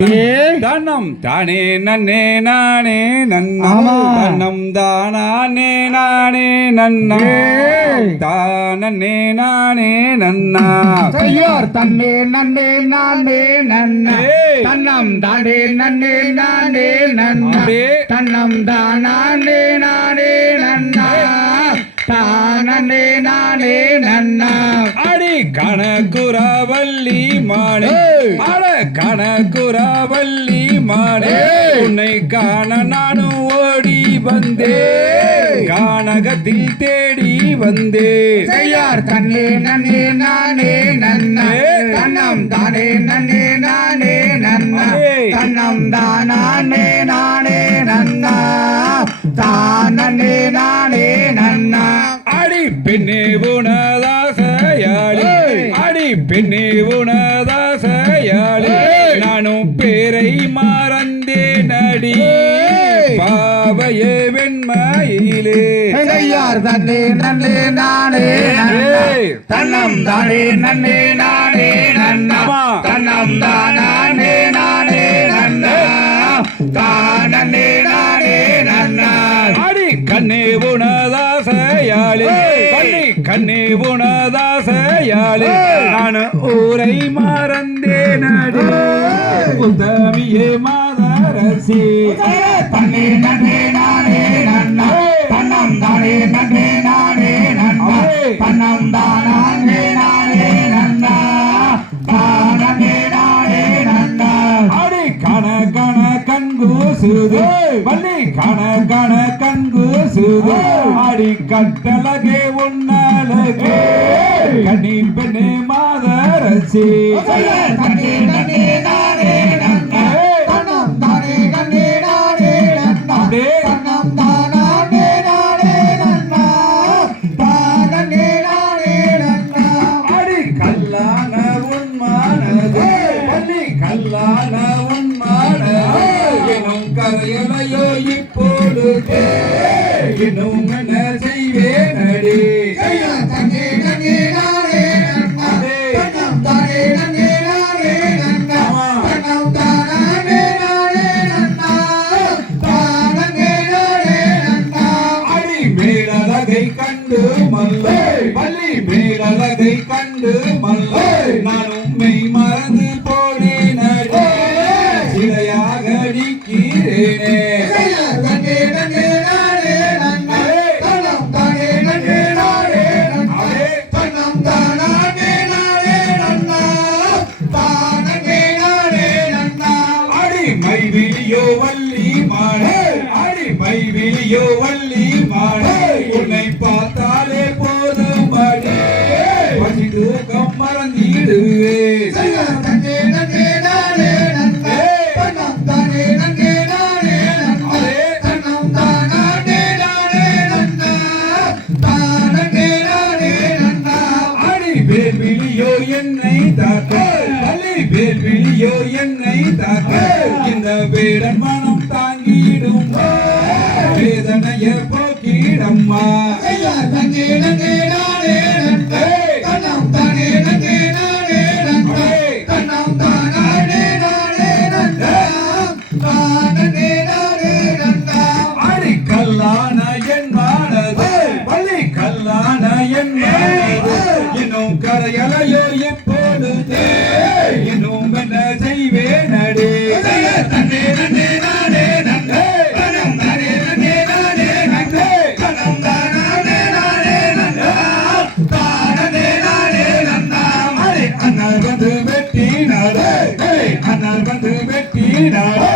தன்னம் தானே நன்னே நானே நன்னம் தன்னம் தானே நானே நன்னா தானே நானே நன்னா செய்யார் தன்னே நன்னே நானே நன்னா தன்னம் தானே நன்னே நானே நன்னா தன்னம் தானே நானே நன்னா தானே நானே நன்னா அடி கணக்குரவல்லி மானே அட கணக்குரவல்லி மானே உன்னை காண நானும் ஓடி வந்தே கானகத்தில் தேடி வந்தே செய்யார் தன்னே நன்னே நானே நன்னா தன்னம் தானே நன்னே நானே நன்னா தன்னம் தானே நானே நன்னா தானே நானே நன்னா அடி பெண்ணே உனதாசையாளி அடி பெண்ணே உனதாசையாளி நானும் பேரை மறந்தே நடி பாவையே வெண்மையிலே செய்யார் தன்னே நன்னே நானே தன்னம் தானே நன்னே நானே நன்னா தன்னம் தானே நானே நன்னா தானே நானே நன்னா அடி கண்ணே உனதாசையாளி கண்ணி கண்ணே உனதாசையாளி நான் ஊரை மறந்தே நடி உத்தமியே மாதரசி தன்னே நன்னே நானே நன்னா தன்னம் தானே நன்னே நானே நன்னா தன்னம் தானே நானே நன்னா தானே நானே நன்னா அடி கண கண கண்கூசுது பள்ளி கண கண கண்கூசுது அடி கட்டழகே உன்னழகே கனி பெண்ணே மாதரசி தன்னே நன்னே நானே நன்னா தன்னம் தானே நன்னே நானே நன்னா தன்னம் தானே நானே நன்னா தானே நானே நன்னா அடி கல்லான உன்மானது பள்ளி கல்லான உன்மானது எனும் கரையலையோ இப்பொழுது இன்னும் என்ன செய்வேன் அடி தன்னே நன்னே நானே நன்னா தன்னம் தானே நன்னே நானே நன்னா தன்னம் தானே நானே நன்னா தானே நானே நன்னா அடி மேலழகை கண்டு மல்லை பள்ளி மேலழகை கண்டு மல்லை நான் உண்மை மறந்து போனேன் அடி சிலையாக அடிக்கிறேனே தன்னே நன்னே நானே நன்னா தன்னம் தானே நன்னே நானே நன்னா தன்னம் தானே நானே நன்னா தானே நானே நன்னா அடி மைவிலியோ வள்ளி மாடே அடி மைவிலியோ வள்ளி மாடே உன்னை பார்த்தாலே போதும் அடி பசி தூக்கம் மறந்திடுவே தன்னே நன்னே நானே நன்னா தன்னம் தானே நன்னே நானே நன்னா தன்னம் தானே நானே நன்னா தானே நானே நன்னா அடி வேல்விழியோ என்னை தாக்க பள்ளி வேல்விழியோ என்னை தாக்க இந்த வேடன் மனம் தாங்கிடும் வேதனைய போக்கிடம்மா தன்னே நன்னே நானே நன்னா தன்னம் தானே நன்னே நானே நன்னா தன்னம் தானே நானே நன்னா தானே நானே நன்னா அடி கல்லான என் மானது பள்ளி கல்லான என் மானது இன்னும் கரையலையோ எப்பொழுது இன்னும் என்ன செய்வேன் அடி தன்னே நன்னே நானே நன்னா தன்னம் தானே நன்னே நானே நன்னா தன்னம் தானே நானே நன்னா தானே நானே நன்னா அண்ணார் வந்து வெட்டினார் அண்ணார் வந்து வெட்டினார்